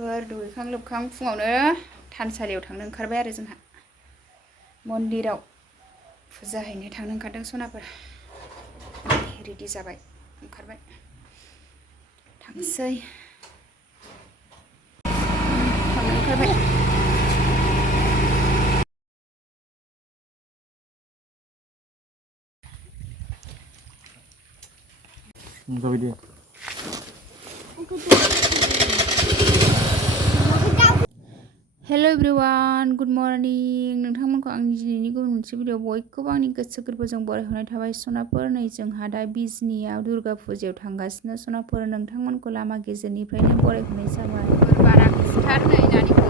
लोगोफोर दुगैखां लोबखां फुङावनो थानसालियाव थांनो ओंखारबाय आरो जोंहा मन्दिराव फुजा हैनो थांनो ओंखारदों सनाफोर रेडि जाबाय ओंखारबाय थांसै थांनो ओंखारबाय हेल' एभ्रिवान गुड मर्निं नोंथांमोनखौ आंनि दिनैनि गुबुन मोनसे भिडिअ बयखौबो आंनि गोसो गोरबोजों बरायहरनाय थाबाय सनाफोर नै जोंहा दा बिजनियाव दुर्गा फुजायाव थांगासिनो सनाफोर नोंथांमोनखौ लामा गेजेरनिफ्रायनो बरायहरनाय जाबाय बारा खुथार नै दानिखौ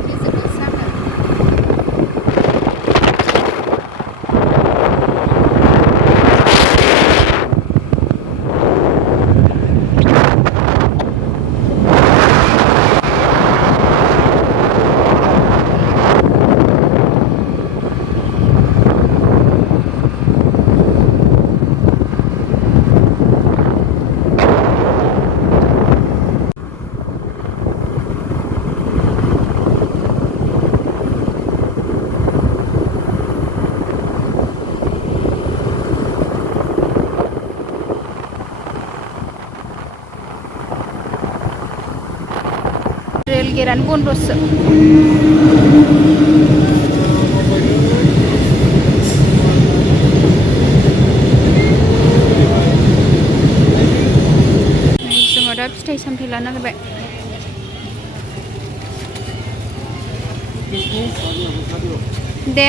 गेजेरनिसो आङो रेल गेटानो बन्दसो जोङो दा फिथाइ सामथाइ लानो नागिरबाय दे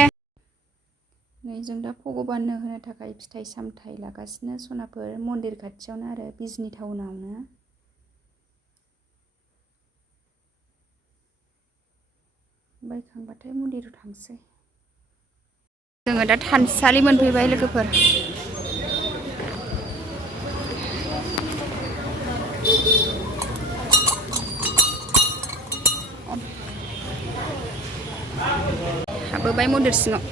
नै जों दा भगबाननो होनो थाखाय फिथाइ सामथाइ लागासिनो सनाफोर मन्दिर खाथियावनो आरो बिजनि टाउनावनो बायखांबाथाय मन्दिराव थांसै जोङो दा थानसालि मोनफैबाय लोगोफोर हाबबोबाय मन्दिर सिङाव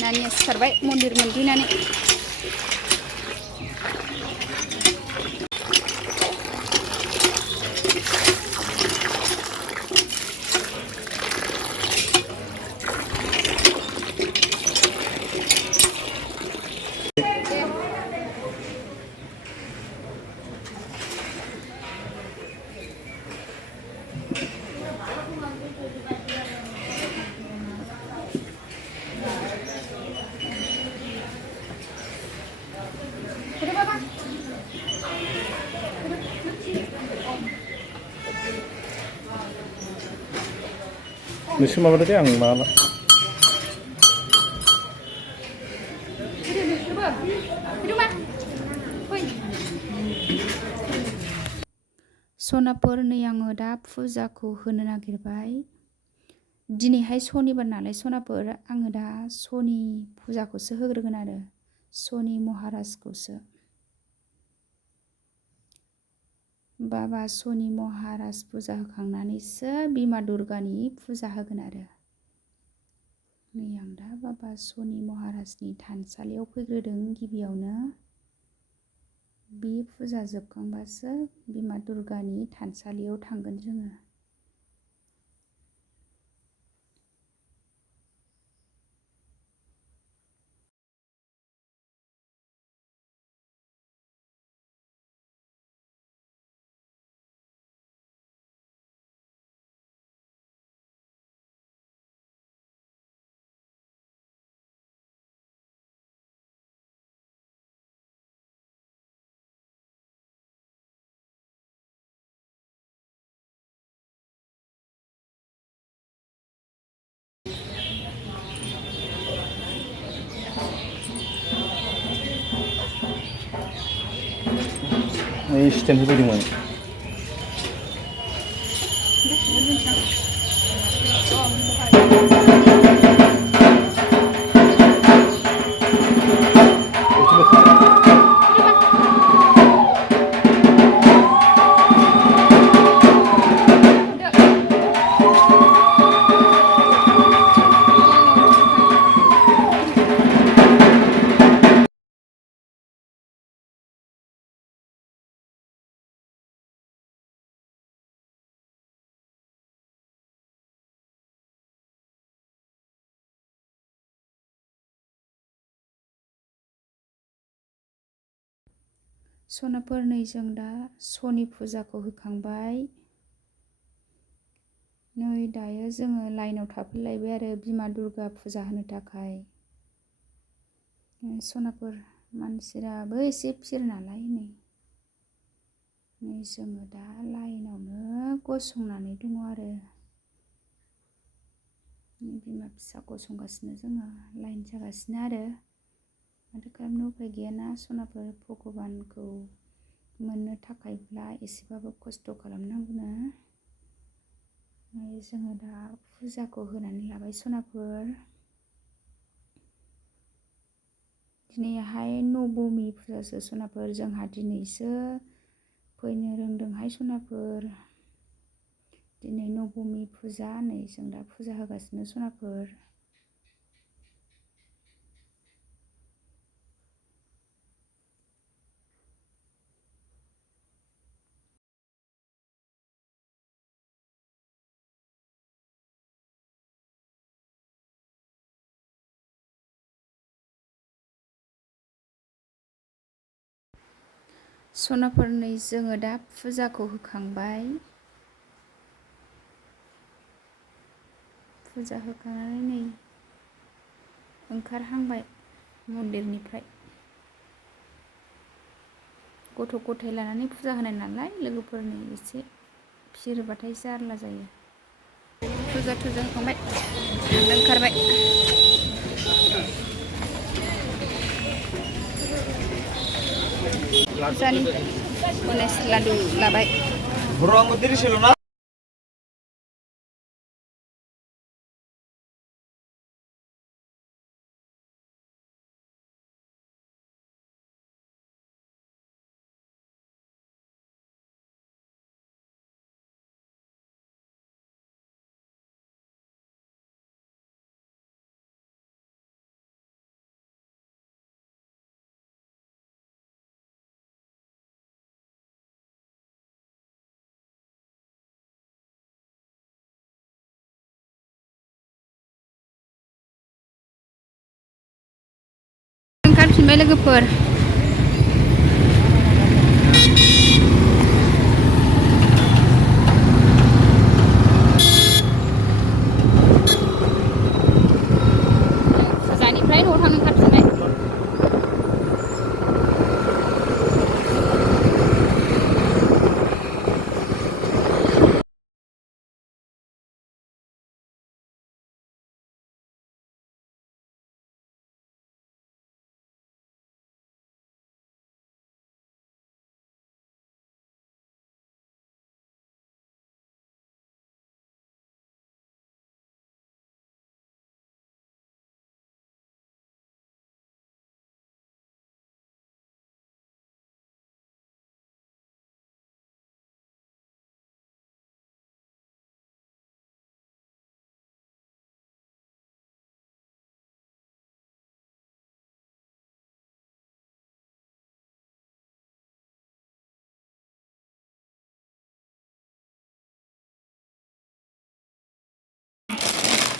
नानिया सिखारबाय मन्दिर मोनफैनानै नोंसोर माबादो दे आं माबा सनाफोर नै आङो दा फुजाखौ होनो नागिरबाय दिनैहाय सनिबार नालाय सनाफोर आङो दा सनि फुजाखौसो होग्रोगोन आरो सनि महाराजखौसो बाबा सनि महाराज फुजा होखांनानैसो बिमा दुर्गानि फुजा होगोन आरो नै आं दा बाबा सनि महाराजनि थानसालियाव फैग्रोदों गिबियावनो बे फुजा जोबखांबासो बिमा दुर्गानि थानसालियाव थांगोन जोङो स्टेन्ड होफैदोंमोन सनाफोर नै जों दा सनि फुजाखौ होखांबाय। नै दायो जोङो लाइनाव थाफैलायबाय आरो बिमा दुर्गा फुजा होनो थाखाय। सनाफोर मानसिराबो एसे फिर नालाय नै जोङो दा लाइनावनो गसंनानै दङ आरो बिमा फिसा गसंगासिनो जोङो लाइन जागासिनो आरो माथो खालामनो उफाय गैयाना सनाफोर भगबानखौ मोननो थाखायब्ला एसेबाबो खस्थ' खालामनांगौनो। जोङो दा फुजाखौ होनानै लाबाय सनाफोर। दिनैहाय नबमि फुजासो सनाफोर, जोंहा दिनैसो फैनो रोंदोंहाय सनाफोर। दिनै नबमि फुजा, नै जों दा फुजा होगासिनो सनाफोर। सनाफोर नै जोङो दा फुजाखौ होखांबाय। फुजा होखांनानै नै ओंखारहांबाय मन्दिरनिफ्राय। गथ' गथाय लानानै फुजा होनाय नालाय लोगोफोरनि एसे फिरबाथाय जारला जायो। फुजा थुजा होखांबाय थांनो ओंखारबाय। फुजानि गनेश लादु लाबाय। ओंखारफिनबाय लोगोफोर। फुजानिफ्राय न'आव थांनो ओंखारफिनबाय।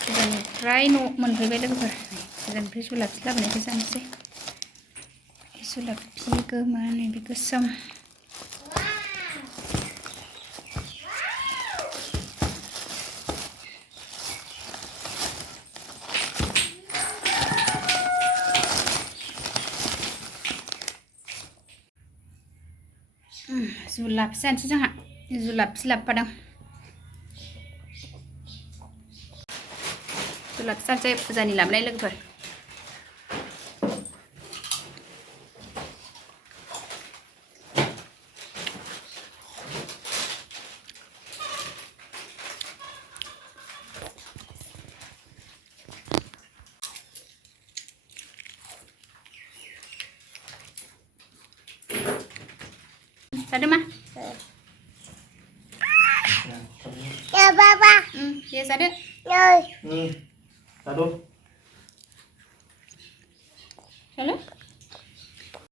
फुजानिफ्राय न' मोनफैबाय लोगोफोर। फुजानिफ्राय जुलाफि लाबोनायखौ जानोसै। जुलाफि गोमो, नैबे गोसोम। जुलाफि जानोसै जोंहा। जुलाफि लाबोफादों। जुलाफि जानोसै फुजानि लाबोनाय लोगोफोर। जादो मा? Ya papa. Ya जादो। जादो। चलो।